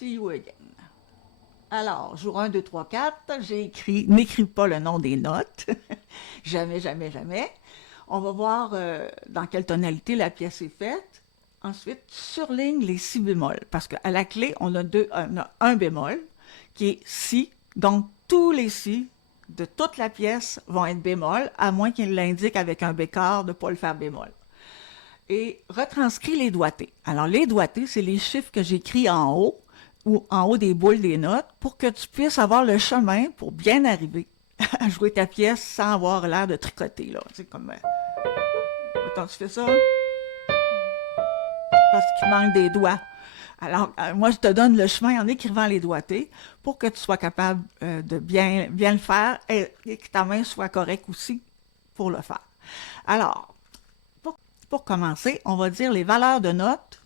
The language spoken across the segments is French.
See you again. Alors, jour 1, 2, 3, 4, j'ai écrit, n'écris pas le nom des notes. Jamais, jamais, jamais. On va voir dans quelle tonalité la pièce est faite. Ensuite, surligne les si bémols, parce qu'à la clé, on a un bémol qui est si. Donc, tous les si de toute la pièce vont être bémol, à moins qu'il l'indique avec un bécard de ne pas le faire bémol. Et retranscrit les doigtés. Alors, les doigtés, c'est les chiffres que j'écris en haut, ou en haut des boules des notes, pour que tu puisses avoir le chemin pour bien arriver à jouer ta pièce sans avoir l'air de tricoter, là. C'est comme... Attends, tu fais ça? Parce qu'il manque des doigts. Alors, moi, je te donne le chemin en écrivant les doigtés pour que tu sois capable de bien le faire et que ta main soit correcte aussi pour le faire. Alors, pour commencer, on va dire les valeurs de notes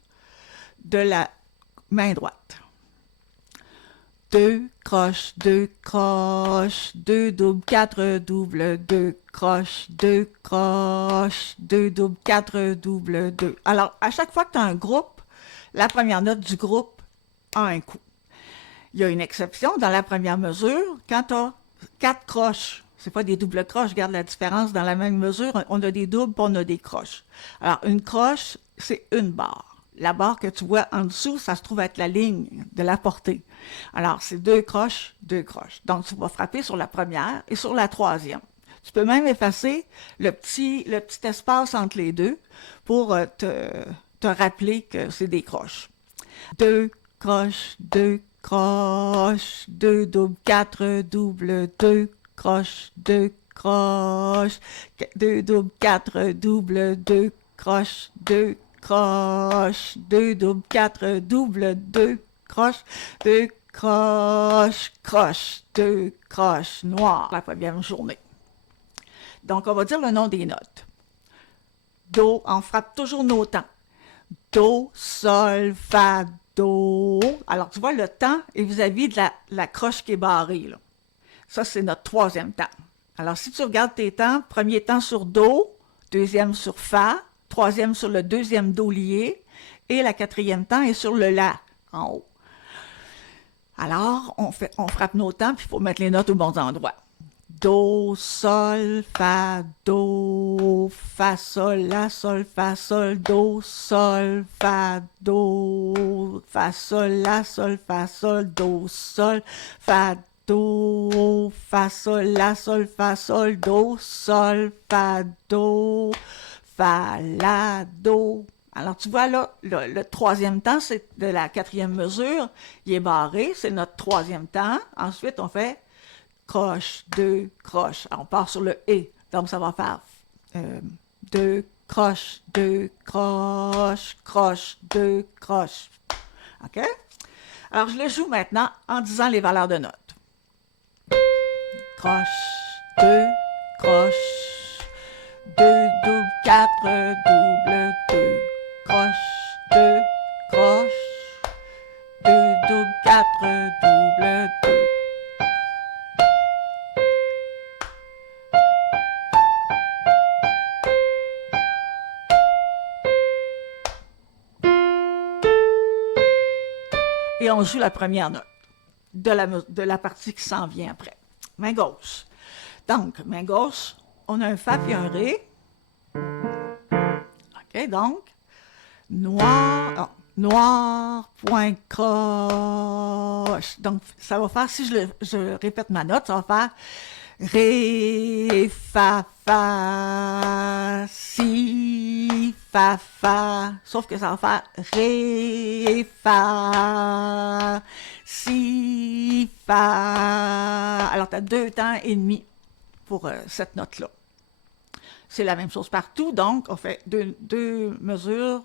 de la main droite. 2 croches, 2 croches, 2 doubles, 4 doubles, 2 croches, 2 croches, 2 doubles, 4 doubles, 2. Alors, à chaque fois que tu as un groupe, la première note du groupe a un coup. Il y a une exception dans la première mesure, quand tu as 4 croches. C'est pas des doubles croches, regarde la différence. Dans la même mesure, on a des doubles, puis on a des croches. Alors, une croche, c'est une barre. La barre que tu vois en dessous, ça se trouve être la ligne de la portée. Alors, c'est 2 croches, 2 croches. Donc, tu vas frapper sur la première et sur la troisième. Tu peux même effacer le petit espace entre les deux pour te rappeler que c'est des croches. 2 croches, 2 croches, 2 doubles, 4 doubles, 2 croches, 2 croches, 2 doubles, 4 doubles, 2 croches, 2 croches, 2 doubles, 4 doubles, 2 croches, 2 croches, croches, 2 croches noires la première journée. Donc, on va dire le nom des notes. Do, on frappe toujours nos temps. Do, sol, fa, do. Alors, tu vois, le temps est vis-à-vis de la croche qui est barrée, là. Ça, c'est notre troisième temps. Alors, si tu regardes tes temps, premier temps sur do, deuxième sur fa, troisième sur le deuxième do lié, et la quatrième temps est sur le la, en haut. Alors, on frappe nos temps, puis il faut mettre les notes aux bons endroits. Do, sol, fa, do, fa, sol, la, sol, fa, sol, do, sol, fa, do, fa, sol, la, sol, fa, sol, do, sol, fa, do, fa, sol, la, sol, fa, sol, do, sol, fa, do, fa, la, do. Alors, tu vois là, le troisième temps, c'est de la quatrième mesure. Il est barré, c'est notre troisième temps. Ensuite, on fait croche, 2 croches. Alors, on part sur le et. Donc, ça va faire 2 croches, 2 croches, croche, 2 croches. OK? Alors, je le joue maintenant en disant les valeurs de notes. Croche, 2 croches, 2 doubles, 4 doubles, 2 croches, 2 croches, 2 doubles, 4 doubles, 2. Et on joue la première note de la partie qui s'en vient après. Main gauche. Donc, main gauche, on a un fa et un ré. OK, donc, noir, noir, point, croche. Donc, ça va faire, si je répète ma note, ça va faire ré, fa, si, fa. Sauf que ça va faire ré, fa, si, fa. Alors, tu as 2 temps et demi pour cette note-là. C'est la même chose partout, donc on fait deux mesures,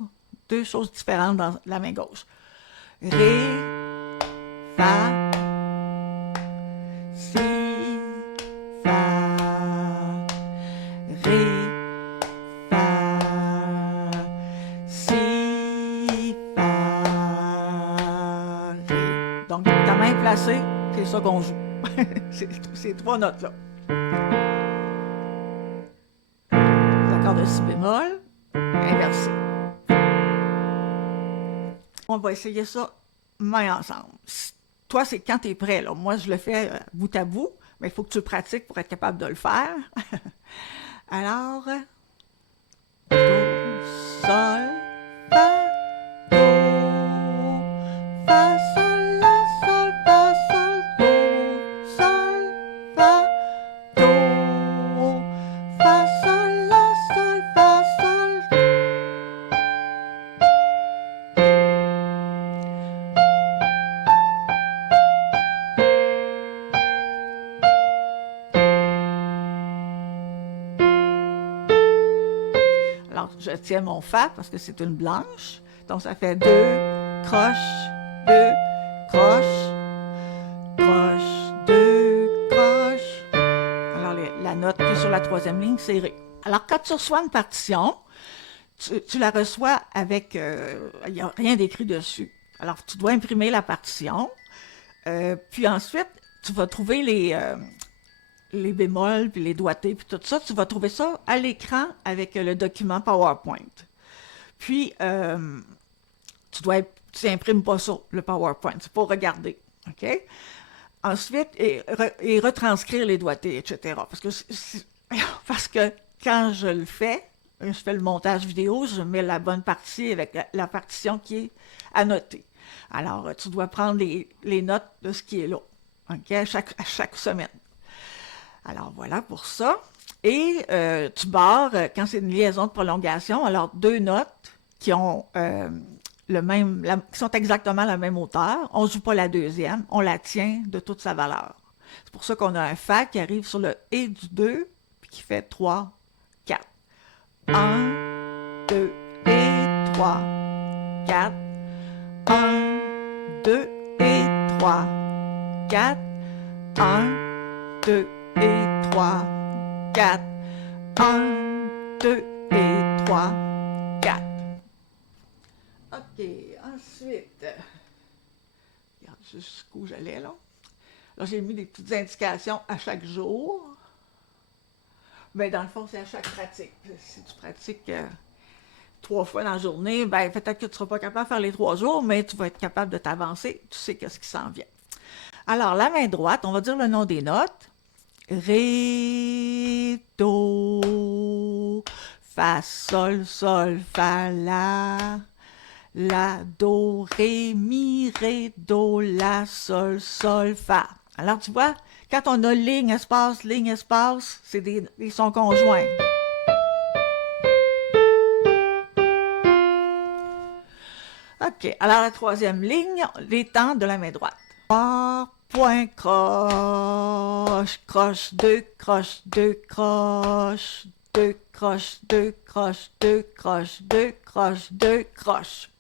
2 choses différentes dans la main gauche. Ré, fa, si, fa, ré, fa, si, fa, ré. Donc, ta main placée, c'est ça qu'on joue. C'est ces 3 notes-là. L'accord de si bémol, inversé. On va essayer ça mains ensemble. Toi, c'est quand tu es prêt, là. Moi, je le fais bout à bout, mais il faut que tu pratiques pour être capable de le faire. Alors, do, sol, fa, do, fa, sol, la, sol, fa, sol, do, sol, fa, do, fa, sol, la, sol, fa, sol. Alors, je tiens mon fa parce que c'est une blanche. Donc, ça fait deux croches, croche, deux croches. Alors, la note qui est sur la troisième ligne, c'est ré. Alors, quand tu reçois une partition, tu la reçois avec... il n'y a rien d'écrit dessus. Alors, tu dois imprimer la partition. Puis ensuite, tu vas trouver les bémols, puis les doigtés, puis tout ça. Tu vas trouver ça à l'écran avec le document PowerPoint. Puis, tu imprimes pas ça, le PowerPoint. C'est pour regarder. OK? Ensuite, et retranscrire les doigtés, etc. Parce que quand je fais le montage vidéo, je mets la bonne partie avec la partition qui est annotée. Alors, tu dois prendre les notes de ce qui est là, OK, à chaque semaine. Alors, voilà pour ça. Et tu barres, quand c'est une liaison de prolongation, alors deux notes qui ont qui sont exactement la même hauteur. On ne joue pas la deuxième, on la tient de toute sa valeur. C'est pour ça qu'on a un fa qui arrive sur le et du 2, puis qui fait 3, 4. 1, 2 et 3, 4. 1, 2 et 3, 4. 1, 2 et 3, 4. 1, 2 et 3, 4. OK, ensuite, regarde jusqu'où j'allais là. Là, j'ai mis des petites indications à chaque jour. Mais dans le fond, c'est à chaque pratique. Si tu pratiques 3 fois dans la journée, ben peut-être que tu ne seras pas capable de faire les 3 jours, mais tu vas être capable de t'avancer. Tu sais qu'est-ce qui s'en vient. Alors, la main droite, on va dire le nom des notes. Ré, do, fa, sol, sol, fa, la, do, ré, mi, ré, do, la, sol, sol, fa. Alors, tu vois, quand on a ligne, espace, c'est des sons conjoints. OK, alors la troisième ligne, les temps de la main droite. Point, croche, croche, deux croches, deux croches, deux croches, deux croches, deux croches, deux croches, deux croches.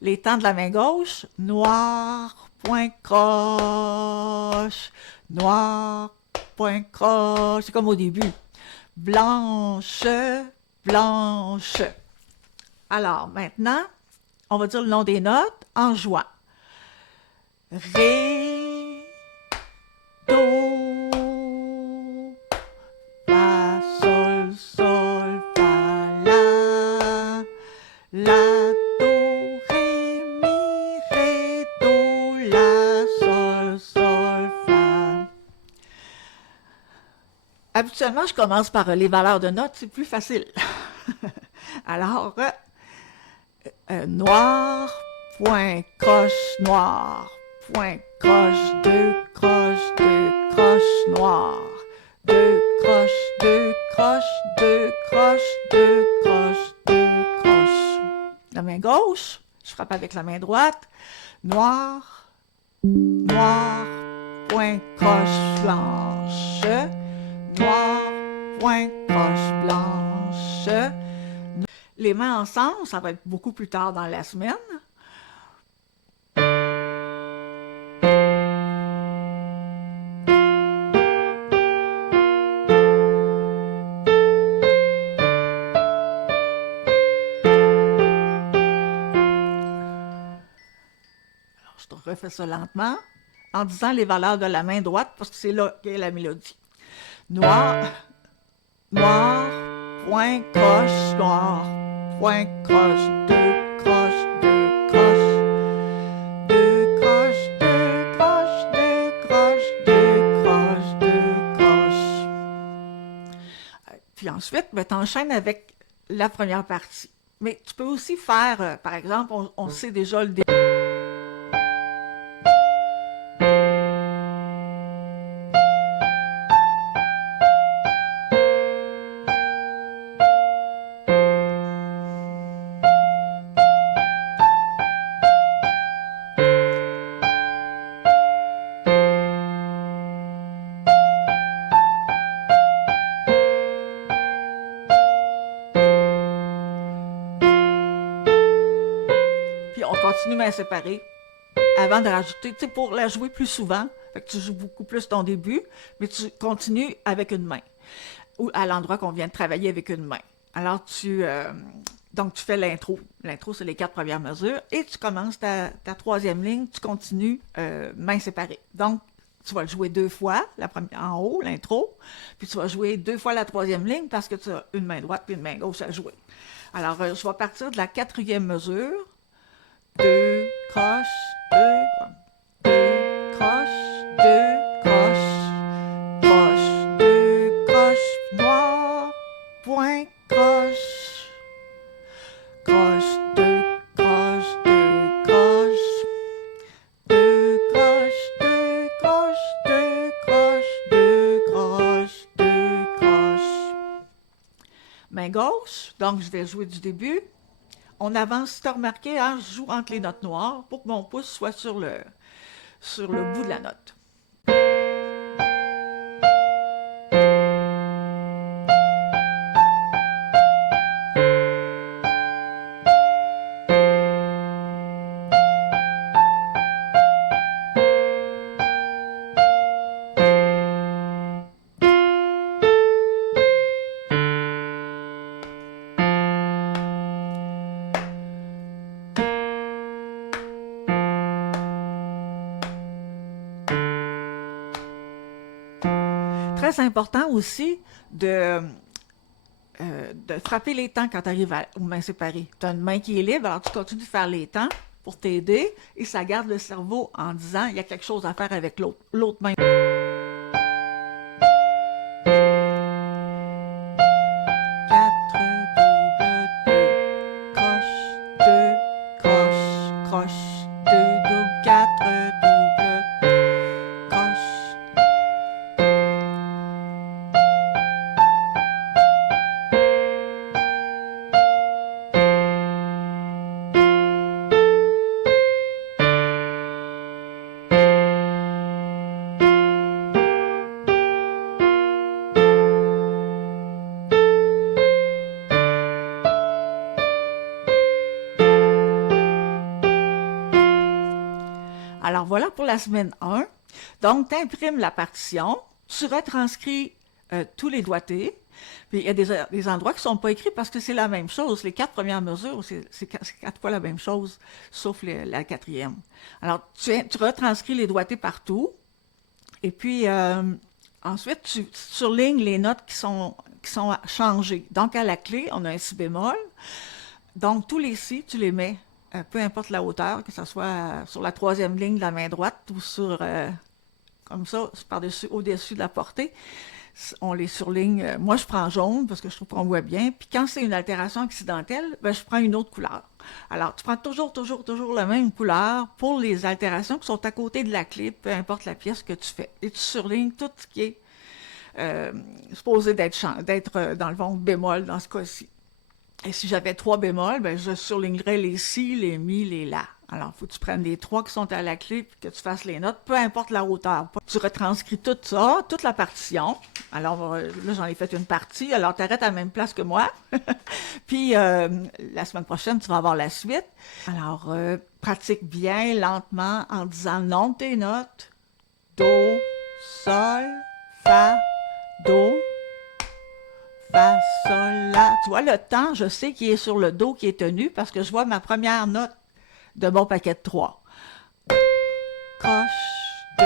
Les temps de la main gauche, noir, point, croche, noir, point, croche. C'est comme au début. Blanche, blanche. Alors, maintenant, on va dire le nom des notes en jouant. Ré, do, fa, sol, sol, fa, la, do, ré, mi, ré, do, la, sol, sol, fa. Habituellement, je commence par les valeurs de notes, c'est plus facile. Alors, noir, point, croche, noir, point, croche, deux croches, deux croches, noir, deux croches, deux croches, deux croches, deux croches, deux croches. La main gauche, je frappe avec la main droite, noir, noir, point, croche, blanche, noir, point, croche, blanche. Les mains ensemble, ça va être beaucoup plus tard dans la semaine. Alors, je te refais ça lentement, en disant les valeurs de la main droite, parce que c'est là qu'est la mélodie. Noir, noir, point, croche, noir, point, croche, deux croches, deux croches, deux ensuite, ben, tu enchaînes avec la première partie. Mais tu peux aussi faire, par exemple, on sait déjà le début. Puis on continue main séparée avant de rajouter, tu sais, pour la jouer plus souvent, fait que tu joues beaucoup plus ton début, mais tu continues avec une main, ou à l'endroit qu'on vient de travailler avec une main. Alors, donc tu fais l'intro. L'intro, c'est les 4 premières mesures, et tu commences ta troisième ligne, tu continues main séparée. Donc, tu vas le jouer 2 fois, la première en haut, l'intro, puis tu vas jouer 2 fois la troisième ligne parce que tu as une main droite puis une main gauche à jouer. Alors, je vais partir de la 4e mesure. 2 croches, 2 croches, 2 croches, croche, 2 croches, noir, point, croche, croche, 2 croches, 2 croches, 2 croches, 2 croches, 2 croches, 2 croches, 2 croches. Main gauche, donc je vais jouer du début. On avance, si tu as remarqué, hein, je joue entre les notes noires pour que mon pouce soit sur le bout de la note. Très important aussi de frapper les temps quand tu arrives aux mains séparées. Tu as une main qui est libre, alors tu continues de faire les temps pour t'aider et ça garde le cerveau en disant il y a quelque chose à faire avec l'autre main. 4 Alors voilà pour la semaine 1. Donc, tu imprimes la partition, tu retranscris tous les doigtés. Puis il y a des endroits qui ne sont pas écrits parce que c'est la même chose. Les 4 premières mesures, c'est 4 fois la même chose, sauf la 4e. Alors, tu retranscris les doigtés partout. Et puis, ensuite, tu surlignes les notes qui sont changées. Donc, à la clé, on a un si bémol. Donc, tous les si, tu les mets, peu importe la hauteur, que ce soit sur la 3e ligne de la main droite ou sur, comme ça, par-dessus, au-dessus de la portée. On les surligne. Moi, je prends jaune parce que je trouve qu'on voit bien. Puis quand c'est une altération accidentelle, ben, je prends une autre couleur. Alors, tu prends toujours la même couleur pour les altérations qui sont à côté de la clé, peu importe la pièce que tu fais. Et tu surlignes tout ce qui est supposé d'être dans le fond bémol dans ce cas-ci. Et si j'avais 3 bémols, ben, je surlignerais les si, les mi, les la. Alors, il faut que tu prennes les 3 qui sont à la clé puis que tu fasses les notes, peu importe la hauteur. Tu retranscris tout ça, toute la partition. Alors, là, j'en ai fait une partie. Alors, tu arrêtes à la même place que moi. Puis, la semaine prochaine, tu vas avoir la suite. Alors, pratique bien, lentement, en disant le nom de tes notes. Do, sol, fa, do. Fa, sol, la. Tu vois, le temps, je sais qu'il est sur le do qui est tenu parce que je vois ma première note de mon paquet de 3. Croche, 2,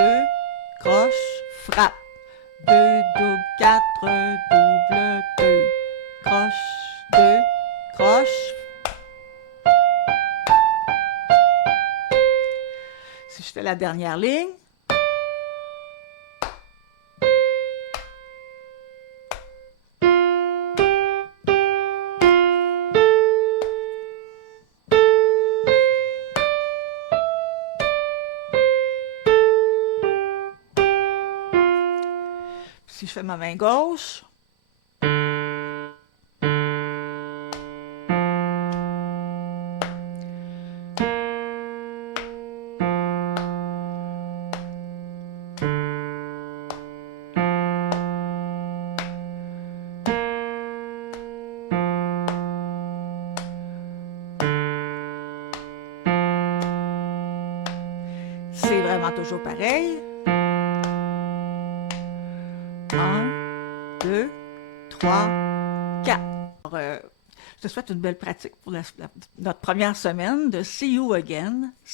croche, frappe. 2, double, 4, double, 2. Croche, 2, croche. Si je fais la dernière ligne, Si je fais ma main gauche, c'est vraiment toujours pareil. 1, 2, 3, 4. Je te souhaite une belle pratique pour notre première semaine de See You Again.